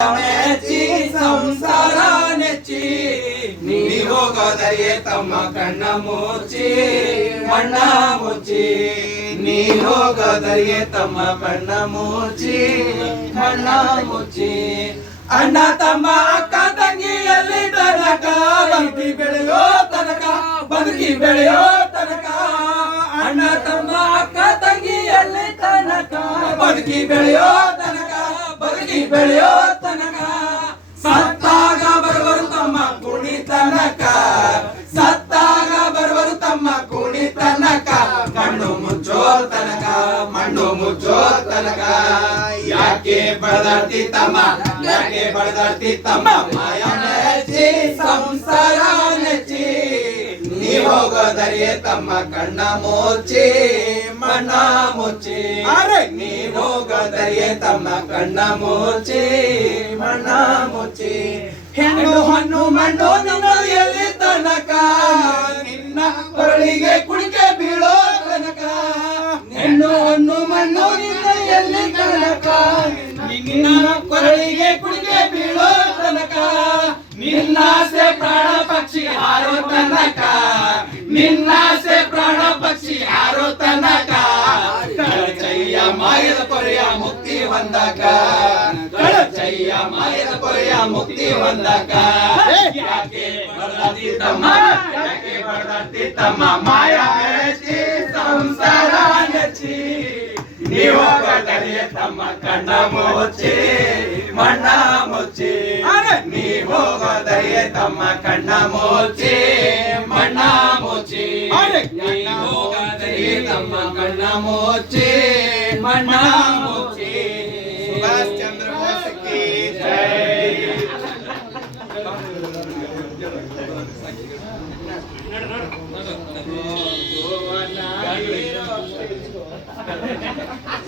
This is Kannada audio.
ನೆಚ್ಚಿ ಸಂಸಾರ ನೆಚ್ಚಿ. ನೀ ಹೋಗೋದರಿಯೇ ತಮ್ಮ ಕಣ್ಣ ಮುಚ್ಚಿ, ಮಣ್ಣ ಮುಚ್ಚಿ. ನೀ ಹೋಗೋದರಿಯೇ ತಮ್ಮ ಕಣ್ಣ ಮುಚ್ಚಿ, ಮಣ್ಣ ಮುಚ್ಚಿ. ಅಣ್ಣ ತಮ್ಮ ಅಕ್ಕ ತಂಗಿಯಲ್ಲಿ ತನಕ, ಬದುಕಿ ಬೆಳೆಯೋ ತನಕ, ಬದುಕಿ ಬೆಳೆಯೋ ತನಕ. ಅಣ್ಣ ತಮ್ಮ ಅಕ್ಕ ತಂಗಿಯಲ್ಲಿ ತನಕ, ಬದುಕಿ ಬೆಳೆಯೋ ತನಕ, ಬದುಕಿ ಬೆಳೆಯೋ ತನಕ. ಯಾಕೆ ಬಡದಾಡ್ತಿ ತಮ್ಮ? ಯಾಕೆ ಬಡದಾಡ್ತಿ ತಮ್ಮ? ಮಾಯ ನೆಚ್ಚಿ ಸಂಸಾರ ನೆಚ್ಚಿ ನೀ ಹೋಗೋದರಿಯೇ ತಮ್ಮ ಕಣ್ಣ ಮೋಚಿ ಮಣ್ಣ ಮುಚ್ಚಿ! ನೀ ಹೋಗೋದರಿಯೇ ತಮ್ಮ ಕಣ್ಣ ಮೋಚಿ ಮಣ್ಣ ಮುಚ್ಚಿ. ಹೆಣ್ಣು ಹಣ್ಣು ಮಣ್ಣು ನಿನ್ನ ಕೊರಳಿಗೆ ಕುಡಿಗೆ ಬೀಳೋ ತನಕ. ನಿನ್ನಾಸೆ ಪ್ರಾಣ ಪಕ್ಷಿ ಹಾರೋ ತನಕ. ನಿನ್ನಾಸೆ ಪ್ರಾಣ ಪಕ್ಷಿ ಹಾರೋ ತನಕ. ಕಳಚಯ್ಯ ಮಾಯದ ಪೊರೆಯ ಮುಕ್ತಿ ಬಂದಕ ಕಳಚಯ್ಯ ಮಾಯದ ಪೊರೆಯ ಮುಕ್ತಿ ಬಂದಕ ಯಾಕೆ ಬರದಿ ತಮ್ಮ ಯಾಕೆ ಬರದಿ ತಮ್ಮ ಮಾಯ ತಮ್ಮ ಕಣ್ಣ ಮುಚ್ಚಿ ಮಣ್ಣ ಮುಚ್ಚಿ ಅರೆ! ನೀವು ಹೋಗೋದರಿಯ ತಮ್ಮ ಕಣ್ಣ ಮುಚ್ಚಿ ಮಣ್ಣ ಮುಚ್ಚಿ ಅರೆ! ನೀವು ಹೋಗೋದರಿಯ ತಮ್ಮ ಕಣ್ಣ ಮುಚ್ಚಿ ಮಣ್ಣ ಮುಚ್ಚಿ ಸುಭಾಷ್ ಚಂದ್ರ ಬೋಸ್ಗೆ ಜೈ